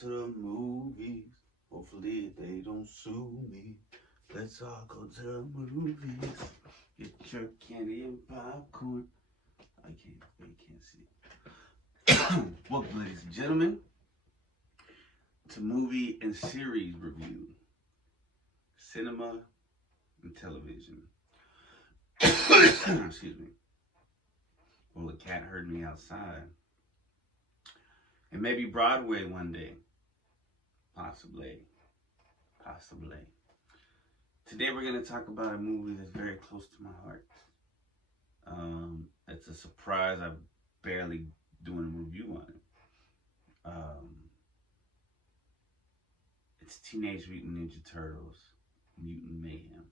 To the movies. Hopefully they don't sue me. Let's all go to the movies. Get your candy and popcorn. You can't see. Welcome, ladies and gentlemen, to movie and series review, cinema and television. Excuse me. Well, the cat heard me outside. And maybe Broadway one day. Possibly. Today we're going to talk about a movie that's very close to my heart. It's a surprise. I'm barely doing a review on it. It's Teenage Mutant Ninja Turtles, Mutant Mayhem.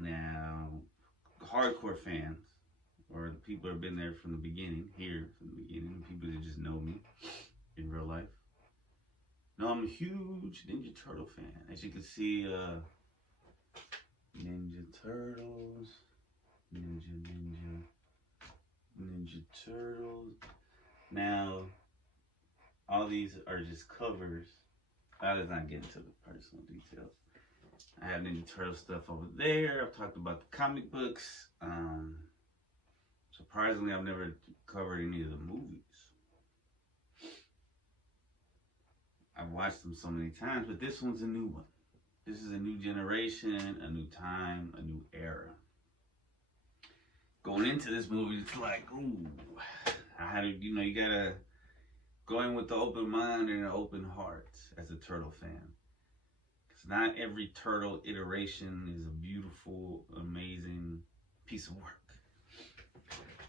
Now, hardcore fans, or the people who have been there from the beginning, people that just know me in real life. No, I'm a huge Ninja Turtle fan. As you can see, Ninja Turtles, Ninja Turtles. Now, all these are just covers. Let's not get into the personal details. I have Ninja Turtle stuff over there. I've talked about the comic books. Surprisingly, I've never covered any of the movies. I've watched them so many times, but this one's a new one. This is a new generation, a new time, a new era. Going into this movie, it's like, ooh, you gotta go in with the open mind and an open heart as a Turtle fan. Because not every Turtle iteration is a beautiful, amazing piece of work.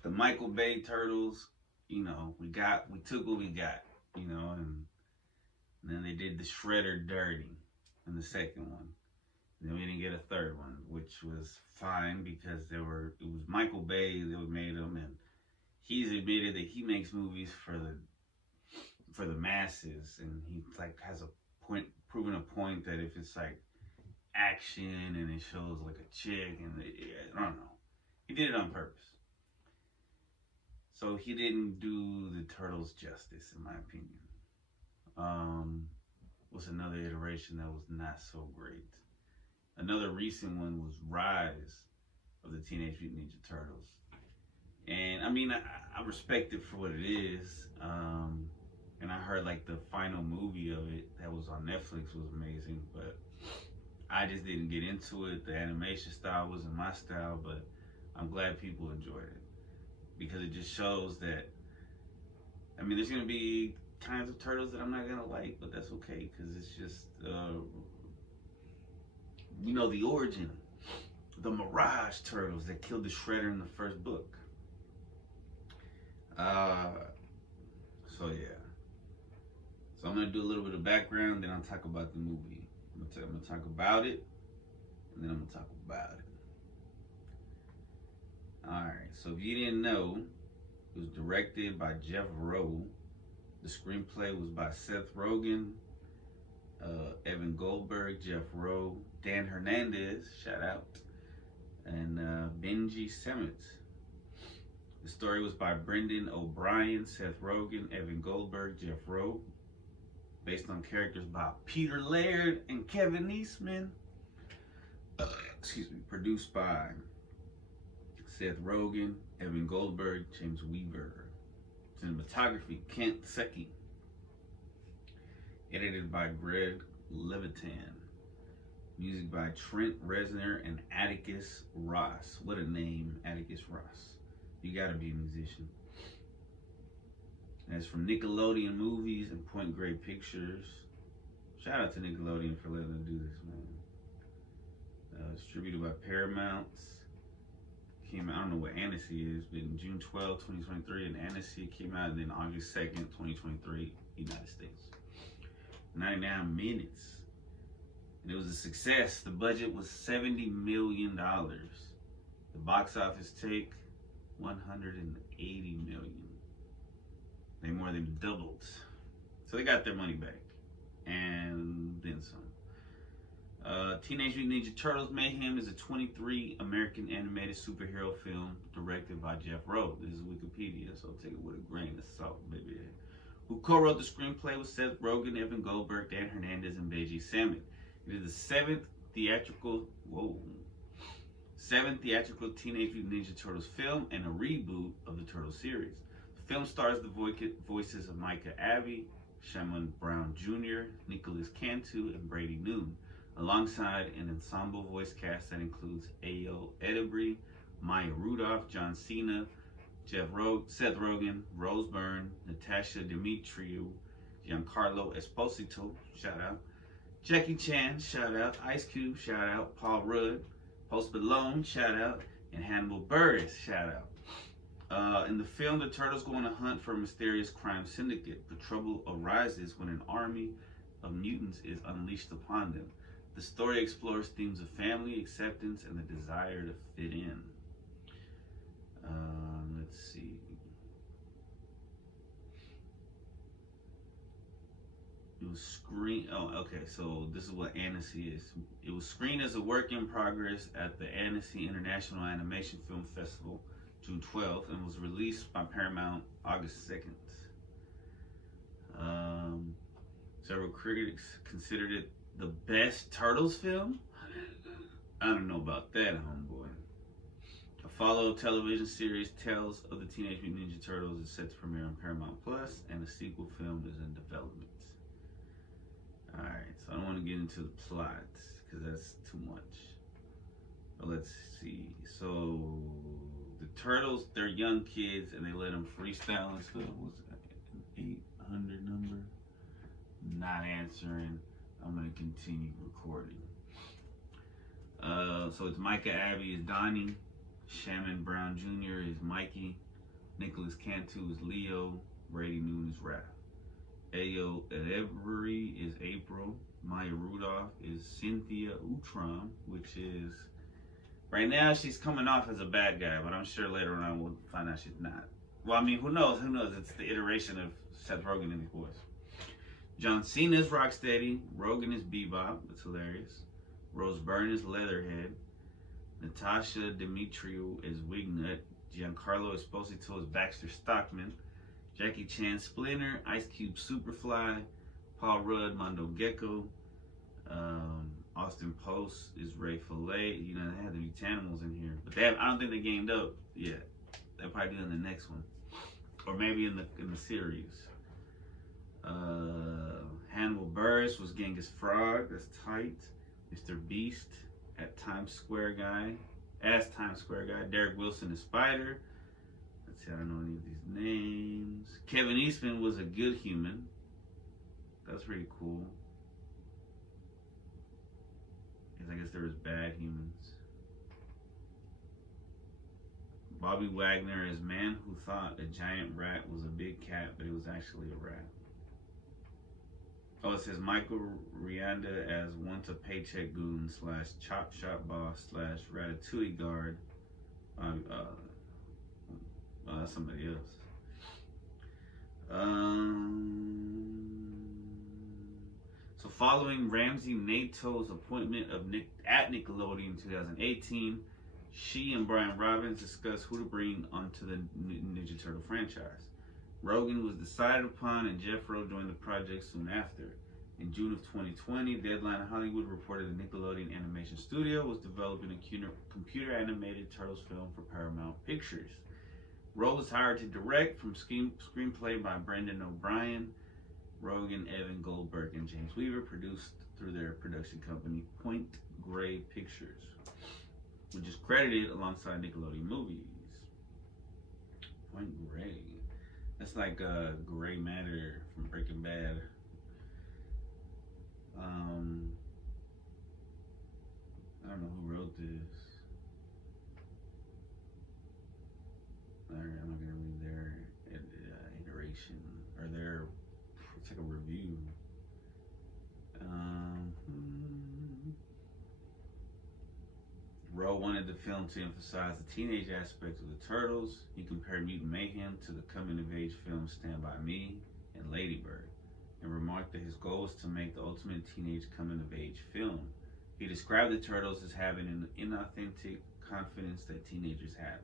The Michael Bay Turtles, we took what we got, and then they did the Shredder dirty in the second one. And then we didn't get a third one, which was fine because it was Michael Bay that made them, and he's admitted that he makes movies for the masses, and he has proven a point that if it's like action and it shows like a chick and I don't know, he did it on purpose. So he didn't do the Turtles justice, in my opinion. Was another iteration that was not so great. Another recent one was Rise of the Teenage Mutant Ninja Turtles. And I respect it for what it is. And I heard the final movie of it that was on Netflix was amazing, but I just didn't get into it. The animation style wasn't my style, but I'm glad people enjoyed it. Because it just shows that, there's going to be kinds of turtles that I'm not going to like, but that's okay, because it's just, the origin. The Mirage Turtles that killed the Shredder in the first book. So I'm going to do a little bit of background, then I'll talk about the movie. I'm going to talk about it, and then I'm going to talk about it. Alright, so if you didn't know, it was directed by Jeff Rowe. The screenplay was by Seth Rogen, Evan Goldberg, Jeff Rowe, Dan Hernandez, shout out, and Benji Semmett. The story was by Brendan O'Brien, Seth Rogen, Evan Goldberg, Jeff Rowe, based on characters by Peter Laird and Kevin Eastman. Produced by Seth Rogen, Evan Goldberg, James Weaver. Cinematography, Kent Secchi. Edited by Greg Levitan. Music by Trent Reznor and Atticus Ross. What a name, Atticus Ross. You gotta be a musician. And it's from Nickelodeon Movies and Point Grey Pictures. Shout out to Nickelodeon for letting us do this, man. Distributed by Paramount. Came out, I don't know what Annecy is, but in June 12, 2023, and Annecy came out, and then August 2nd, 2023, United States. 99 minutes. And it was a success. The budget was $70 million. The box office take, $180 million. They more than doubled. So they got their money back. And then some. Teenage Mutant Ninja Turtles Mayhem is a 23 American animated superhero film directed by Jeff Rowe. This is Wikipedia, so take it with a grain of salt, baby. who co-wrote the screenplay with Seth Rogen, Evan Goldberg, Dan Hernandez, and Beiji Salmon. It is the seventh theatrical Teenage Mutant Ninja Turtles film and a reboot of the Turtles series. The film stars the voices of Micah Abbey, Shamon Brown Jr., Nicholas Cantu, and Brady Noon, alongside an ensemble voice cast that includes Ayo Edebiri, Maya Rudolph, John Cena, Seth Rogen, Rose Byrne, Natasha Demetriou, Giancarlo Esposito, shout out, Jackie Chan, shout out, Ice Cube, shout out, Paul Rudd, Post Malone, shout out, and Hannibal Buress, shout out. In the film, the Turtles go on a hunt for a mysterious crime syndicate, but trouble arises when an army of mutants is unleashed upon them. The story explores themes of family, acceptance, and the desire to fit in. Let's see. It was screened. Oh, okay. So this is what Annecy is. It was screened as a work in progress at the Annecy International Animation Film Festival, June 12th, and was released by Paramount August 2nd. Several critics considered it the best Turtles film. I don't know about that, homeboy. A follow television series, Tales of the Teenage Mutant Ninja Turtles, is set to premiere on Paramount Plus, and a sequel film is in development. Alright, so I don't want to get into the plot because that's too much. But let's see. So the Turtles, they're young kids and they let them freestyle and stuff. What's that? An 800 number? Not answering. I'm going to continue recording. So it's Micah Abbey is Donnie, Shamon Brown Jr. is Mikey, Nicholas Cantu is Leo, Brady Noon is Raph. Ayo Edebiri is April. Maya Rudolph is Cynthia Utrom, which is, right now she's coming off as a bad guy, but I'm sure later on we'll find out she's not. Well, I mean, who knows? Who knows? It's the iteration of Seth Rogen and his voice. John Cena is Rocksteady. Rogen is Bebop. That's hilarious. Rose Byrne is Leatherhead. Natasha Demetriou is Wignut. Giancarlo Esposito is Baxter Stockman. Jackie Chan Splinter, Ice Cube Superfly, Paul Rudd Mondo Gecko, Austin Post is Ray Fillet. You know, they had the Mutanimals in here, but I don't think they gamed up yet. They'll probably do in the next one, or maybe in the series. Hannibal Buress was Genghis Frog. That's tight. Mr. Beast as Times Square guy. Derek Wilson is Spider. Let's see, I don't know any of these names. Kevin Eastman was a good human. That's pretty cool. I guess there was bad humans. Bobby Wagner is Man Who Thought a Giant Rat Was a Big Cat, but it was actually a rat. Oh, it says Michael Rianda as Once a Paycheck Goon / Chop Shop Boss / Ratatouille Guard. That's somebody else. So following Ramsey Nato's appointment at Nickelodeon in 2018, she and Brian Robbins discussed who to bring onto the Ninja Turtle franchise. Rogen was decided upon, and Jeff Rowe joined the project soon after. In June of 2020, Deadline Hollywood reported the Nickelodeon Animation Studio was developing a computer-animated Turtles film for Paramount Pictures. Rowe was hired to direct, from screenplay by Brendan O'Brien. Rogen, Evan Goldberg, and James Weaver produced through their production company, Point Grey Pictures, which is credited alongside Nickelodeon movies. Point Grey. That's like Gray Matter from Breaking Bad. I don't know who wrote this. Alright, I'm not gonna read their iteration or their. It's like a review. Rowe wanted the film to emphasize the teenage aspect of the Turtles. He compared Mutant Mayhem to the coming-of-age films Stand By Me and Lady Bird, and remarked that his goal was to make the ultimate teenage coming-of-age film. He described the Turtles as having an inauthentic confidence that teenagers have,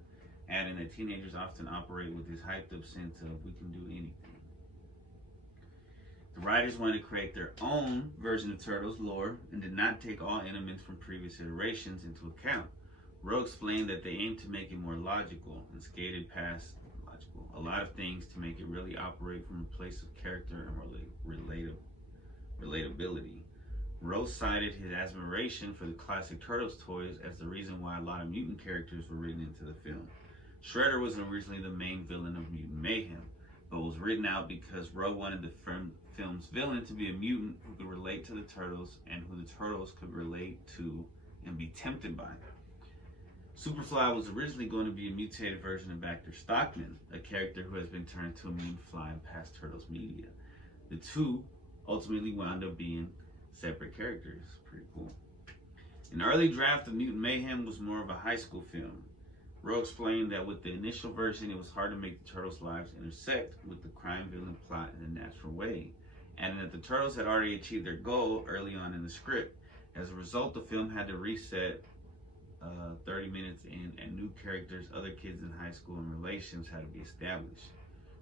adding that teenagers often operate with this hyped-up sense of, we can do anything. The writers wanted to create their own version of Turtles lore and did not take all elements from previous iterations into account. Rogue explained that they aimed to make it more logical and skated past a lot of things to make it really operate from a place of character and relatability. Rose cited his admiration for the classic Turtles toys as the reason why a lot of mutant characters were written into the film. Shredder was originally the main villain of Mutant Mayhem, but was written out because Rogue wanted the film's villain to be a mutant who could relate to the Turtles and who the Turtles could relate to and be tempted by. Superfly was originally going to be a mutated version of actor Stockman, a character who has been turned into a mutant fly in past Turtles media. The two ultimately wound up being separate characters. Pretty cool. An early draft of Mutant Mayhem was more of a high school film. Rowe explained that with the initial version, it was hard to make the Turtles' lives intersect with the crime-villain plot in a natural way, and that the Turtles had already achieved their goal early on in the script. As a result, the film had to reset 30 minutes in, and new characters, other kids in high school, and relations had to be established.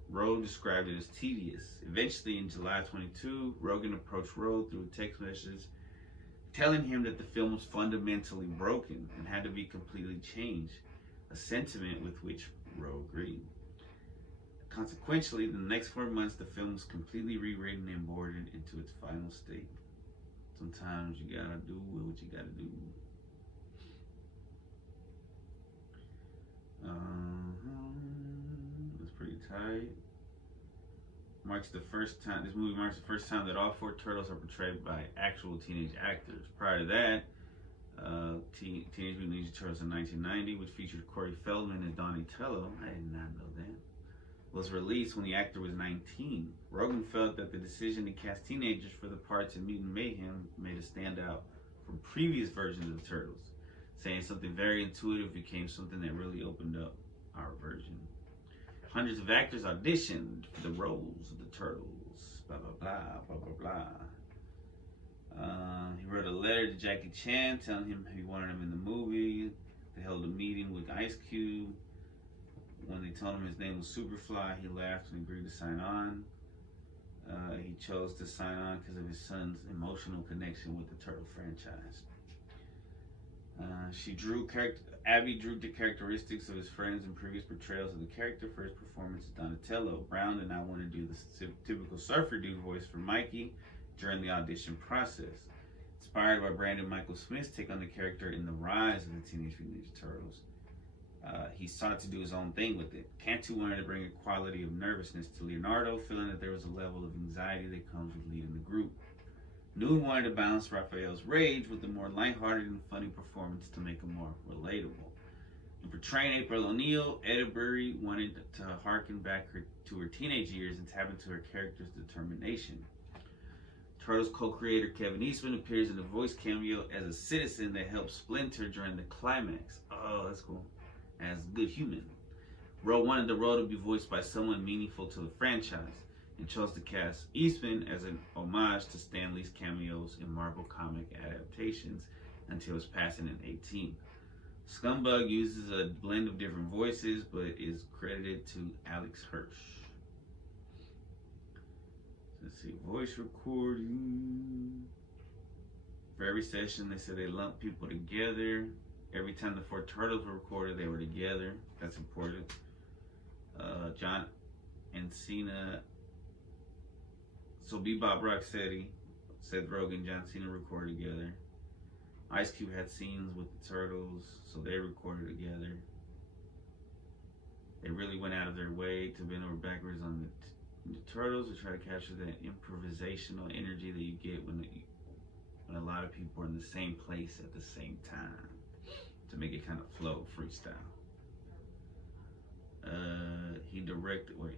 Rowe described it as tedious. Eventually, in July 22, Rogan approached Rowe through a text message telling him that the film was fundamentally broken and had to be completely changed, a sentiment with which Rowe agreed. Consequently, in the next 4 months, the film was completely rewritten and boarded into its final state. Sometimes you gotta do what you gotta do. That's pretty tight. This movie marks the first time that all four Turtles are portrayed by actual teenage actors. Prior to that, Teenage Mutant Ninja Turtles in 1990, which featured Corey Feldman as Donatello, I did not know that, was released when the actor was 19. Rogan felt that the decision to cast teenagers for the parts in Mutant Mayhem made it stand out from previous versions of the Turtles, saying something very intuitive became something that really opened up our version. Hundreds of actors auditioned for the roles of the Turtles. Blah, blah, blah, blah, blah, blah. He wrote a letter to Jackie Chan telling him he wanted him in the movie. They held a meeting with Ice Cube. When they told him his name was Superfly, he laughed and agreed to sign on. He chose to sign on because of his son's emotional connection with the Turtle franchise. Abby drew the characteristics of his friends and previous portrayals of the character for his performance as Donatello. Brown did not want to do the typical surfer dude voice for Mikey during the audition process. Inspired by Brandon Michael Smith's take on the character in The Rise of the Teenage Mutant Ninja Turtles, he sought to do his own thing with it. Cantu wanted to bring a quality of nervousness to Leonardo, feeling that there was a level of anxiety that comes with leading the group. Noon wanted to balance Raphael's rage with a more lighthearted and funny performance to make him more relatable. In portraying April O'Neil, Atterbury wanted to harken back to her teenage years and tap into her character's determination. Turtles co-creator Kevin Eastman appears in a voice cameo as a citizen that helps Splinter during the climax. Oh, that's cool. As Good Human. Rowe wanted the role to be voiced by someone meaningful to the franchise, and chose to cast Eastman as an homage to Stan Lee's cameos in Marvel comic adaptations until his passing in 2018. Scumbug uses a blend of different voices, but is credited to Alex Hirsch. Let's see, voice recording. For every session, they said they lumped people together. Every time the four Turtles were recorded, they were together. That's important. John and Cena. So Bebop Rocksteady, Seth Rogen, John Cena recorded together. Ice Cube had scenes with the Turtles, so they recorded together. They really went out of their way to bend over backwards on the Turtles to try to capture that improvisational energy that you get when a lot of people are in the same place at the same time, to make it kind of flow, freestyle. He directed, let's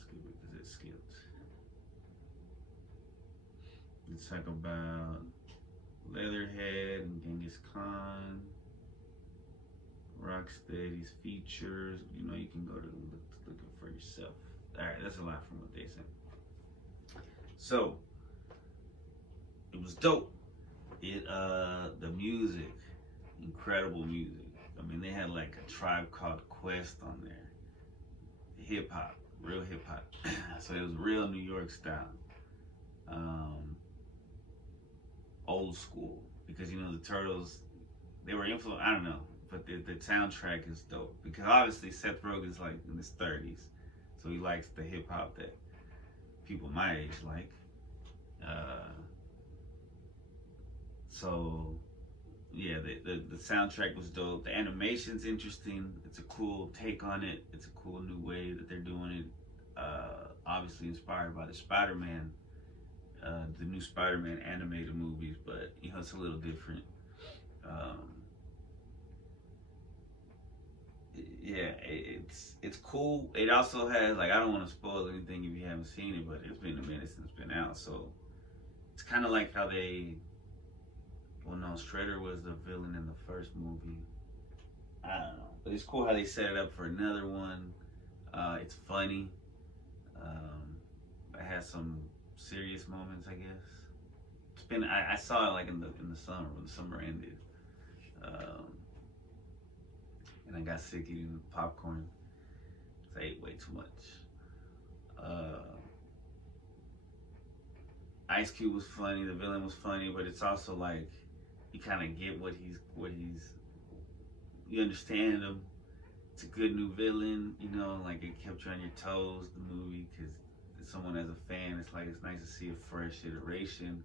skip it because it skipped. Let's talk about Leatherhead and Genghis Khan, Rocksteady's features. You know, you can go to look it for yourself. All right, that's a lot from what they said. So it was dope. The music, incredible music. I mean, they had like a Tribe Called Quest on there. Hip hop, real hip hop. So it was real New York style. old school because you know the Turtles, they were influenced. I don't know, but the soundtrack is dope because obviously Seth Rogen's like in his 30s, so he likes the hip hop that people my age like. So yeah, the soundtrack was dope. The animation's interesting. It's a cool take on it. It's a cool new way that they're doing it. Obviously inspired by the Spider-Man, the new Spider-Man animated movies, but you know it's a little different. Yeah, it's cool. It also has like I don't want to spoil anything if you haven't seen it, but it's been a minute since it's been out, so it's kind of like how they. Well, no, Shredder was the villain in the first movie. I don't know, but it's cool how they set it up for another one. It's funny. It has some serious moments, I guess. It's been I saw it like in the summer when the summer ended, and I got sick eating popcorn. So I ate way too much. Ice Cube was funny. The villain was funny, but it's also like you kind of get what he's. You understand him. It's a good new villain, you know. Like it kept you on your toes. The movie, because someone as a fan, it's like it's nice to see a fresh iteration,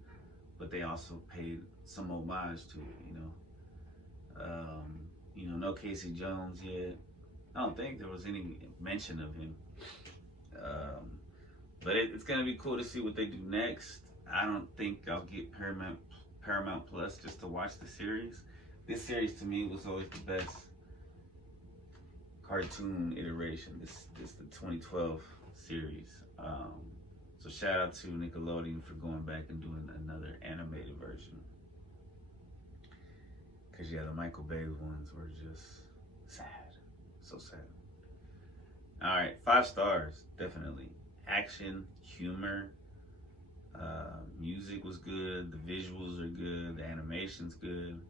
but they also paid some homage to it, you know. You know, no Casey Jones yet. I don't think there was any mention of him. But it's gonna be cool to see what they do next. I don't think I'll get Paramount Plus just to watch the series. This series to me was always the best cartoon iteration. This the 2012 series. So shout out to Nickelodeon for going back and doing another animated version. Cause yeah, the Michael Bay ones were just sad, so sad. All right, 5 stars, definitely. Action, humor, music was good. The visuals are good. The animation's good.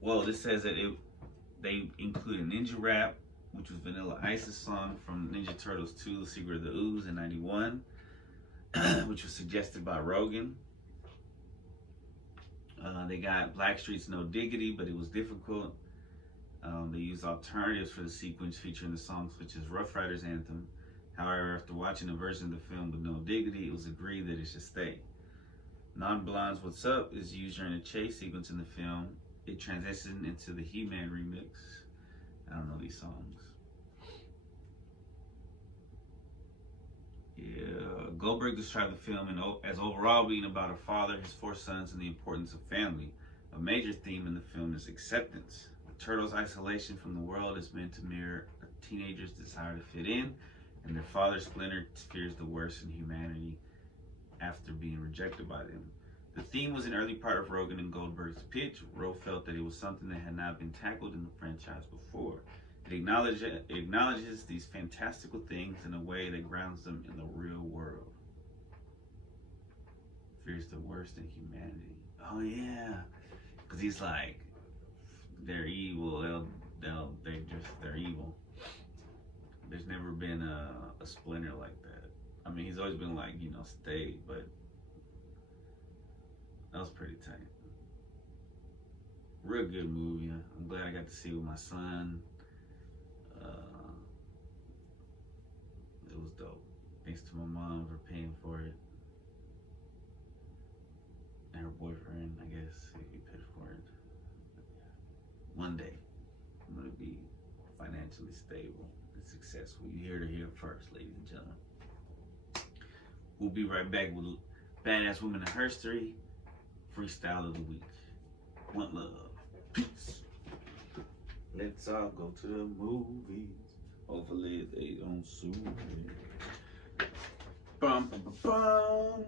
Well, this says that they include a ninja rap, which was Vanilla Ice's song from Ninja Turtles 2: The Secret of the Ooze in '91, which was suggested by Rogan. They got Blackstreet's No Diggity, but it was difficult. They used alternatives for the sequence featuring the songs such as Rough Riders Anthem. However, after watching a version of the film with No Diggity, it was agreed that it should stay. Non-Blonde's What's Up is used during a chase sequence in the film. It transitioned into the He-Man remix. I don't know these songs. Yeah, Goldberg described the film as overall being about a father, his 4 sons, and the importance of family. A major theme in the film is acceptance. The Turtles' isolation from the world is meant to mirror a teenager's desire to fit in, and their father, Splinter, fears the worst in humanity after being rejected by them. The theme was an early part of Rogen and Goldberg's pitch. Rowe felt that it was something that had not been tackled in the franchise before. It acknowledges these fantastical things in a way that grounds them in the real world. Fears the worst in humanity. Oh yeah, because he's like, they're evil. They're evil. There's never been a Splinter like that. I mean, he's always been like, you know, stay, but that was pretty tight. Real good movie. I'm glad I got to see it with my son. It was dope. Thanks to my mom for paying for it. And her boyfriend, I guess, he paid for it. One day, I'm going to be financially stable and successful. You hear it here first, ladies and gentlemen. We'll be right back with Badass Women in History, Freestyle of the Week. One love. Peace. Let's all go to the movies. Hopefully they don't sue me. Bum, bum, bum, bum.